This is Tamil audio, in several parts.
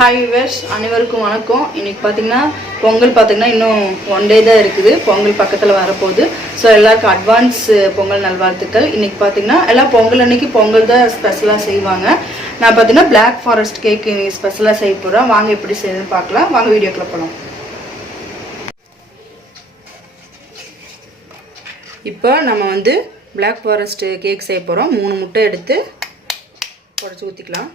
ஹாய் வியூவர்ஸ், அனைவருக்கும் வணக்கம். இன்னைக்கு பார்த்தீங்கன்னா பொங்கல் பார்த்தீங்கன்னா இன்னும் 1 டே தான் இருக்குது. பொங்கல் பக்கத்தில் வரப்போகுது. ஸோ எல்லாருக்கும் அட்வான்ஸ் பொங்கல் நல்வாழ்த்துக்கள். இன்னைக்கு பார்த்தீங்கன்னா எல்லாம் பொங்கல் அன்னைக்கு பொங்கல் தான் ஸ்பெஷலாக செய்வாங்க. நான் பார்த்தீங்கன்னா பிளாக் ஃபாரஸ்ட் கேக் ஸ்பெஷலாக செய்ய போகிறேன். வாங்க எப்படி செய்யுதுன்னு பார்க்கலாம். வாங்க வீடியோக்குள்ள போகலாம். இப்போ நம்ம வந்து பிளாக் ஃபாரஸ்ட் கேக் செய்ய போகிறோம். 3 முட்டை எடுத்து உடச்சி ஊற்றிக்கலாம்.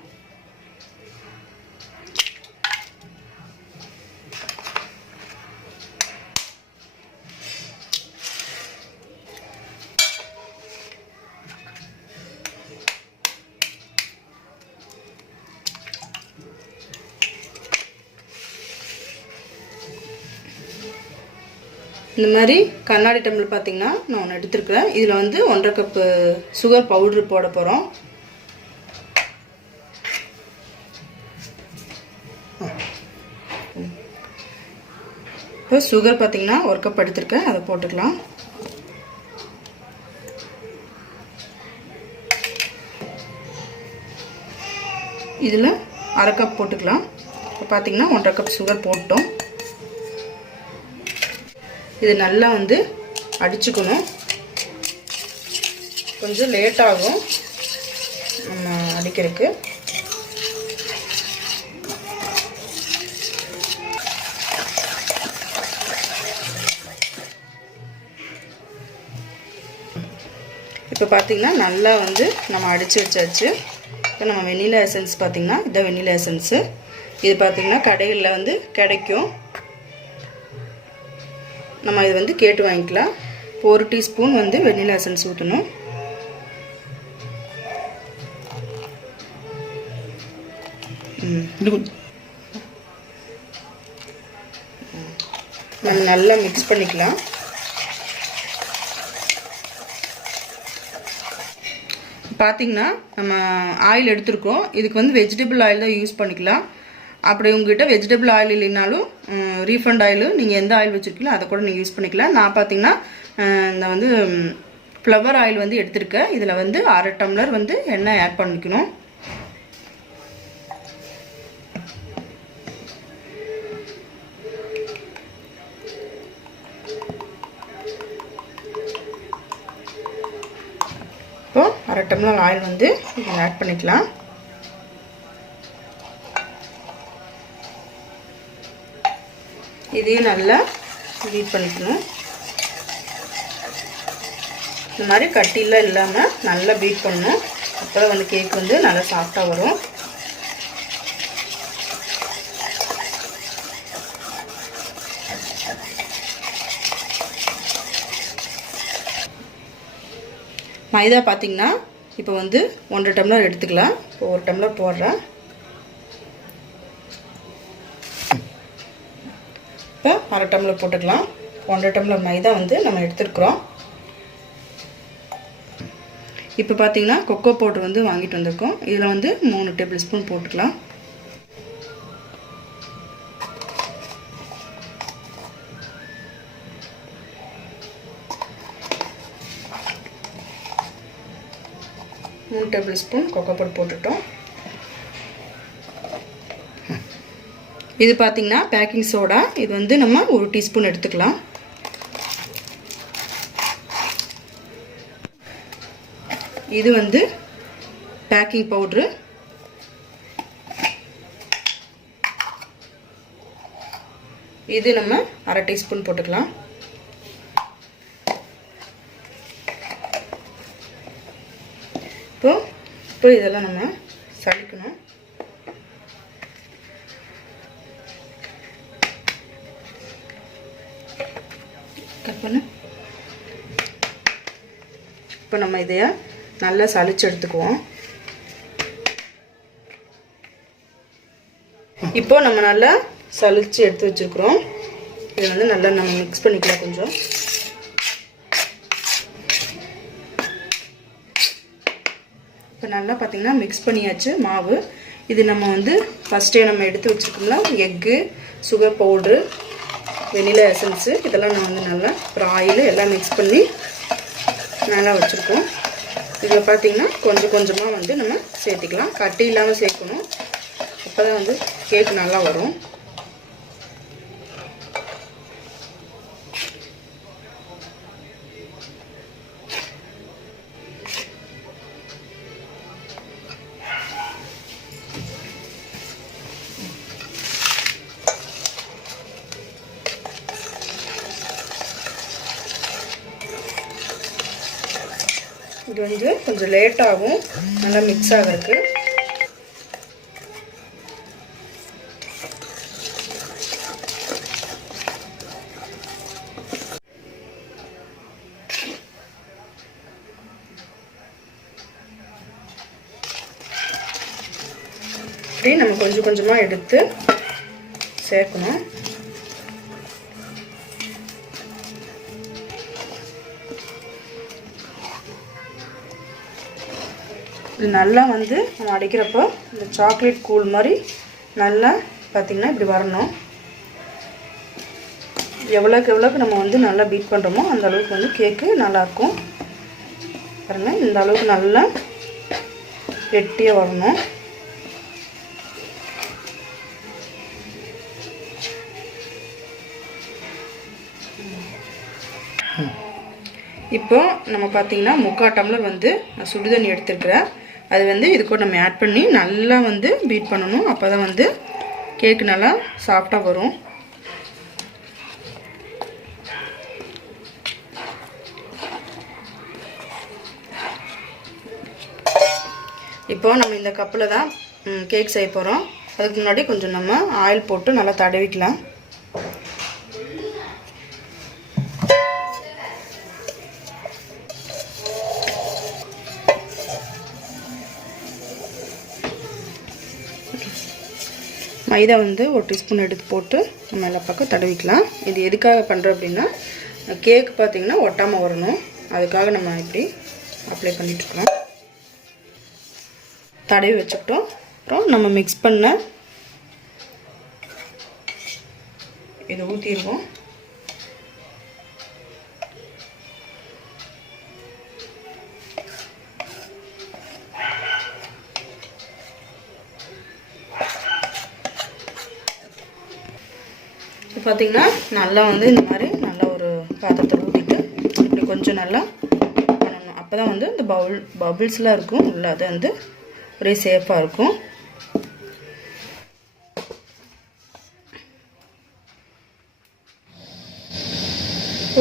இந்த மாதிரி கண்ணாடி டம்ளர் பார்த்தீங்கன்னா நான் ஒன்று எடுத்துருக்கிறேன். இதில் வந்து 1.5 கப்பு சுகர் பவுட்ரு போட போகிறோம். இப்போ சுகர் பார்த்தீங்கன்னா 1 கப் எடுத்துருக்கேன், அதை போட்டுக்கலாம். இதில் 1/2 கப் போட்டுக்கலாம். இப்போ பார்த்தீங்கன்னா 1.5 கப் சுகர் போட்டோம். இது நல்லா வந்து அடிச்சுக்கணும். கொஞ்சம் லேட் ஆகும் நம்ம அடிக்கிறதுக்கு. இப்போ பார்த்தீங்கன்னா நல்லா வந்து நம்ம அடித்து வச்சாச்சு. இப்போ நம்ம வெண்ணிலா எசன்ஸ் பார்த்தீங்கன்னா இதுதான் வெண்ணிலா எசன்ஸு. இது பார்த்தீங்கன்னா கடைகளில் வந்து கிடைக்கும். நம்ம இது வந்து கேட்டு வாங்கிக்கலாம். 1 டீஸ்பூன் வந்து வெண்ணிலா எசன்ஸ் ஊற்றணும். நம்ம நல்லா மிக்ஸ் பண்ணிக்கலாம். பார்த்தீங்கன்னா நம்ம ஆயில் எடுத்துருக்கோம். இதுக்கு வந்து வெஜிடபிள் ஆயில் தான் யூஸ் பண்ணிக்கலாம். அப்படி உங்ககிட்ட வெஜிடபிள் ஆயில் இல்லைனாலும் ரீஃபண்ட் ஆயில் நீங்கள் எந்த ஆயில் வச்சுருக்கீங்களோ அதை கூட நீங்கள் யூஸ் பண்ணிக்கலாம். நான் பார்த்தீங்கன்னா இந்த வந்து ஃப்ளவர் ஆயில் வந்து எடுத்திருக்கேன். இதில் வந்து 1/2 டம்ளர் வந்து எண்ணெய் ஆட் பண்ணிக்கணும். இப்போ 1/2 டம்ளர் ஆயில் வந்து இதில் ஆட் பண்ணிக்கலாம். இதையும் நல்லா பீட் பண்ணிக்கணும். இந்த மாதிரி கட்டிலாம் இல்லாமல் நல்லா பீட் பண்ணணும். அப்புறம் வந்து கேக் வந்து நல்லா சாஃப்டாக வரும். மைதா பார்த்திங்கன்னா இப்போ வந்து 1.5 டம்ளர் எடுத்துக்கலாம். இப்போ 1 டம்ளர் போடுறேன். இப்போ 1/2 டம்ளர் போட்டுக்கலாம். 1.5 டம்ளர் மைதா வந்து நம்ம எடுத்துருக்குறோம். இப்போ பார்த்தீங்கன்னா கொக்கோ பவுடர் வந்து வாங்கிட்டு வந்திருக்கோம். இதில் வந்து 3 டேபிள் ஸ்பூன் போட்டுக்கலாம். மூணு டேபிள் ஸ்பூன் கொக்கோ பவுடர் போட்டுட்டோம். இது பார்த்தீங்கன்னா பேக்கிங் சோடா. இது வந்து நம்ம 1 டீஸ்பூன் எடுத்துக்கலாம். இது வந்து பேக்கிங் பவுட்ரு. இது நம்ம 1/2 டீஸ்பூன் போட்டுக்கலாம். இப்போ இதெல்லாம் நம்ம சலிக்கணும். இப்போ நம்ம இதைய நல்லா சலிச்சு எடுத்துக்குவோம். இப்போ நம்ம நல்லா சலிச்சு எடுத்து வச்சுருக்குறோம். இதை வந்து நல்லா நம்ம மிக்ஸ் பண்ணிக்கலாம். கொஞ்சம் இப்போ நல்லா பார்த்திங்கன்னா மிக்ஸ் பண்ணியாச்சு மாவு. இது நம்ம வந்து ஃபஸ்ட்டே நம்ம எடுத்து வச்சுருக்கோம்ல egg, sugar powder, vanilla essence, இதெல்லாம் நான் வந்து நல்லா அப்புறம் ஆயில் எல்லாம் மிக்ஸ் பண்ணி நல்லா வச்சுருக்கோம். இதில் பார்த்திங்கன்னா கொஞ்சம் கொஞ்சமாக வந்து நம்ம சேர்த்திக்கலாம். கட்டி இல்லாமல் சேர்க்கணும். அப்போ தான் வந்து கேக் நல்லா வரும். இது வந்து கொஞ்சம் லேட்டாகும் நல்லா மிக்ஸ் ஆகிறதுக்கு. இப்படி நம்ம கொஞ்சம் கொஞ்சமாக எடுத்து சேர்க்கணும். இது நல்லா வந்து நம்ம அடிக்கிறப்போ இந்த சாக்லேட் கூழ் மாதிரி நல்லா பார்த்திங்கன்னா இப்படி வரணும். எவ்வளோக்கு நம்ம வந்து நல்லா பீட் பண்ணுறோமோ அந்த அளவுக்கு வந்து கேக்கு நல்லாயிருக்கும். பாருங்கள், இந்த அளவுக்கு நல்லா கெட்டியாக வரணும். இப்போ நம்ம பார்த்திங்கன்னா 3/4 டம்ளர் வந்து நான் சுடுதண்ணி எடுத்துருக்கிறேன். அது வந்து இது கூட நம்ம ஆட் பண்ணி நல்லா வந்து பீட் பண்ணணும். அப்போ தான் வந்து கேக்கு நல்லா சாஃப்டாக வரும். இப்போ நம்ம இந்த கப்பில் தான் கேக் செய்ய போகிறோம். அதுக்கு முன்னாடி கொஞ்சம் நம்ம ஆயில் போட்டு நல்லா தடவிக்கலாம். மைதா வந்து ஒரு டீஸ்பூன் எடுத்து போட்டு நம்ம எல்லா பக்கம் தடவிக்கலாம். இது எதுக்காக பண்ணுறோம் அப்படின்னா கேக் பார்த்திங்கன்னா ஒட்டாமல் வரணும். அதுக்காக நம்ம இப்படி அப்ளை பண்ணிட்டுருக்கோம். தடவி வச்சுக்கிட்டோம். அப்புறம் நம்ம மிக்ஸ் பண்ண இதை ஊற்றிடுவோம். பார்த்திங்கன்னா நல்லா வந்து இந்த மாதிரி நல்லா ஒரு பாத்திரத்தை ஊற்றிட்டு இப்படி கொஞ்சம் நல்லா பண்ணணும். அப்போ தான் வந்து இந்த பபுள்ஸ்லாம் இருக்கும் உள்ள, அது வந்து ஒரே சேஃபாக இருக்கும்.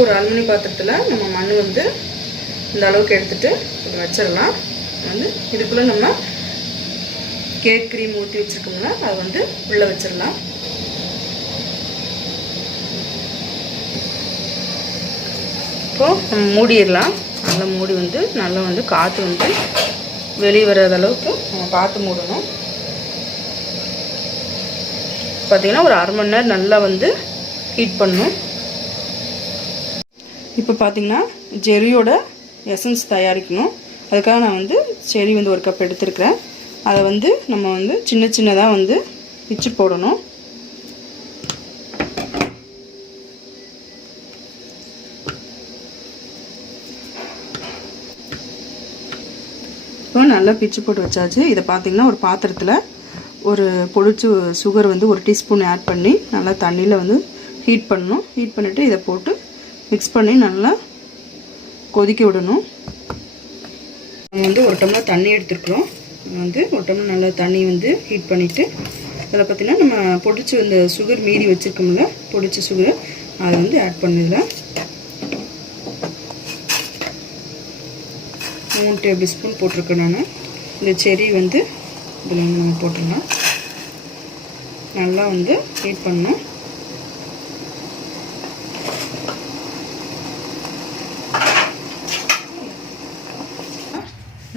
ஒரு அலுமினியம் பாத்திரத்தில் நம்ம மண் வந்து இந்த அளவுக்கு எடுத்துகிட்டு வச்சிடலாம். வந்து இதுக்குள்ளே நம்ம கேக் க்ரீம் ஊற்றி வச்சுருக்கோம்னா அது வந்து உள்ளே வச்சிடலாம். இப்போது நம்ம மூடிடலாம். நல்லா மூடி வந்து நல்லா வந்து காற்று வந்து வெளியே வராத அளவுக்கு நம்ம பார்த்து மூடணும். பார்த்திங்கன்னா ஒரு 1/2 மணி நேரம் நல்லா வந்து ஹீட் பண்ணணும். இப்போ பார்த்திங்கன்னா ஜெரியோட எசன்ஸ் தயாரிக்கணும். அதுக்காக நான் வந்து செரி வந்து 1 கப் எடுத்துருக்கிறேன். அதை வந்து நம்ம வந்து சின்ன சின்னதாக வந்து பிச்சு போடணும். இப்போ நல்லா பிச்சு போட்டு வச்சாச்சு. இதை பார்த்திங்கன்னா ஒரு பாத்திரத்தில் ஒரு பொடிச்சு சுகர் வந்து 1 டீஸ்பூன் ஆட் பண்ணி நல்லா தண்ணியில் வந்து ஹீட் பண்ணணும். ஹீட் பண்ணிவிட்டு இதை போட்டு மிக்ஸ் பண்ணி நல்லா கொதிக்க விடணும். நம்ம வந்து 1 டம்ளர் தண்ணி எடுத்துருக்குறோம். வந்து 1 டம்ளர் நல்லா தண்ணி வந்து ஹீட் பண்ணிவிட்டு அதில் பார்த்திங்கன்னா நம்ம பொடிச்சு இந்த சுகர் மீறி வச்சுருக்கோம்ல, பொடிச்ச சுகர் அதை வந்து ஆட் பண்ணிடலாம். 3 டேபிள் ஸ்பூன் போட்டிருக்கேன் நான். இந்த செரி வந்து இதில் வந்து நம்ம போட்டுடலாம். நல்லா வந்து ஹீட் பண்ணணும்.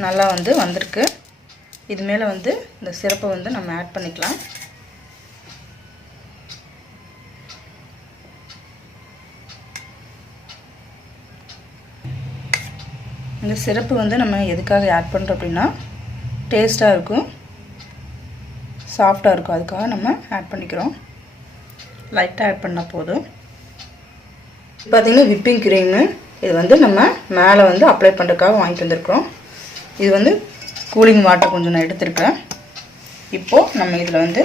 நல்லா வந்து வந்திருக்கு. இது மேலே வந்து இந்த சிரப்பை வந்து நம்ம ஆட் பண்ணிக்கலாம். இந்த சிரப்பு வந்து நம்ம எதுக்காக ஆட் பண்ணுறோம் அப்படின்னா டேஸ்ட்டாக இருக்கும், சாஃப்டாக இருக்கும். அதுக்காக நம்ம ஆட் பண்ணிக்கிறோம். லைட்டாக ஆட் பண்ணால் போதும். பார்த்திங்கன்னா விப்பிங் க்ரீமு இது வந்து நம்ம மேலே வந்து அப்ளை பண்ணுறதுக்காக வாங்கிட்டு வந்திருக்கிறோம். இது வந்து கூலிங் வாட்டர் கொஞ்சம் நான் எடுத்துருக்கேன். இப்போது நம்ம இதில் வந்து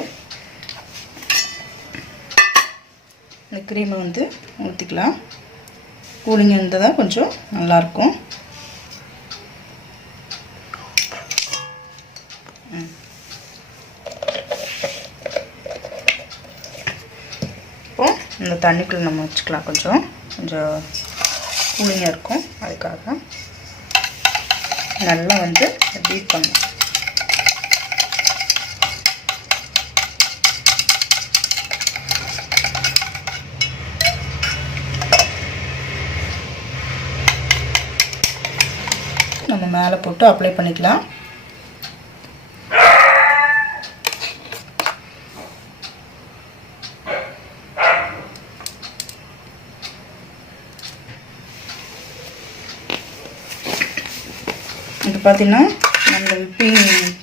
இந்த க்ரீமை வந்து ஊற்றிக்கலாம். கூலிங் இருந்ததாக கொஞ்சம் நல்லாயிருக்கும். இப்போது இந்த தண்ணிக்குள்ளே நம்ம வச்சுக்கலாம். கொஞ்சம் கூலிங்காக இருக்கும். அதுக்காக நல்லா வந்து பீட் பண்ணணும். நம்ம மேலே போட்டு அப்ளை பண்ணிக்கலாம். இது பார்த்திங்கன்னா நம்ம விப்பிங்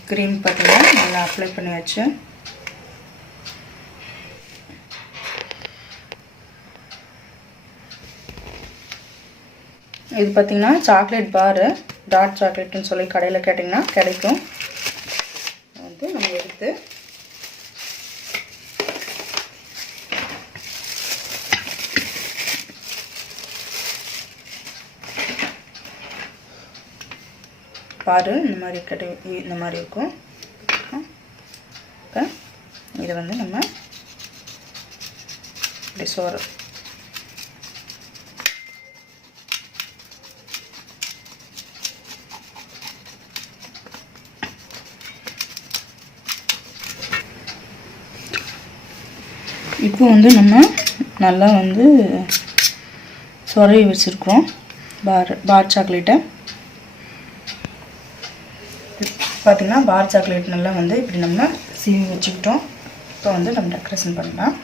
க்ரீம் பார்த்திங்கன்னா நல்லா அப்ளை பண்ணியாச்சு. இது பார்த்திங்கன்னா சாக்லேட் பாரு, டார்க் சாக்லேட்னு சொல்லி கடையில் கேட்டிங்கன்னா கிடைக்கும். வந்து நம்ம எடுத்து பாரு இந்த மாதிரி இருக்கும். இப்போ இதை வந்து நம்ம இப்படி சோறு இப்போ வந்து நம்ம நல்லா வந்து சொரவி வச்சுருக்கோம் பார் சாக்லேட்டை. பார்த்திங்கன்னா பார் சாக்லேட் நல்லா வந்து இப்படி நம்ம சீவி வச்சுக்கிட்டோம். இப்போ வந்து நம்ம டெக்கரேஷன் பண்ணலாம்.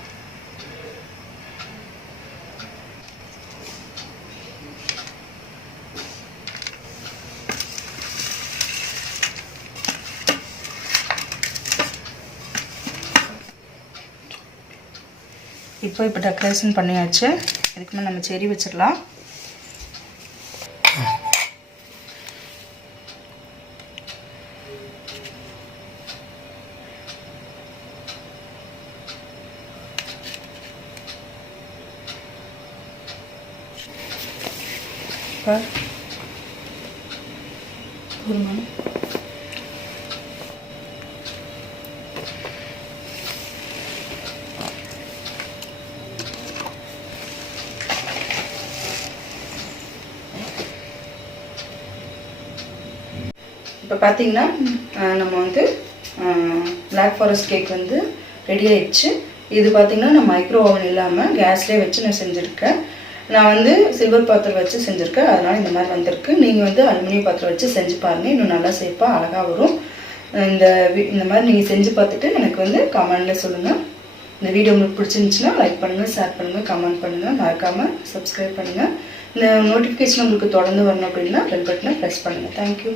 இப்போ டெக்கரேஷன் பண்ணியாச்சு. இதுக்கு மேலே நம்ம செரி வச்சிடலாம். இப்போ பார்த்தீங்கன்னா நம்ம வந்து பிளாக் ஃபாரஸ்ட் கேக் வந்து ரெடி ஆயிடுச்சு. இது பார்த்தீங்கன்னா நான் மைக்ரோ ஓவன் இல்லாமல் கேஸ்லேயே வச்சு நான் செஞ்சுருக்கேன். நான் வந்து சில்வர் பாத்திரம் வச்சு செஞ்சுருக்கேன், அதனால் இந்த மாதிரி வந்திருக்கு. நீங்கள் வந்து அலுமினியம் பாத்திரம் வச்சு செஞ்சு பாருங்கள், இன்னும் நல்லா சேஃபாக அழகாக வரும். இந்த மாதிரி நீங்கள் செஞ்சு பார்த்துட்டு எனக்கு வந்து கமெண்டில் சொல்லுங்கள். இந்த வீடியோ உங்களுக்கு பிடிச்சிருந்துச்சுன்னா லைக் பண்ணுங்கள், ஷேர் பண்ணுங்கள், கமெண்ட் பண்ணுங்கள், மறக்காமல் சப்ஸ்கிரைப் பண்ணுங்கள். இந்த நோட்டிஃபிகேஷன் உங்களுக்கு தொடர்ந்து வரணும் அப்படின்னா பெல் பட்டனை ப்ரெஸ் பண்ணுங்கள். தேங்க்யூ.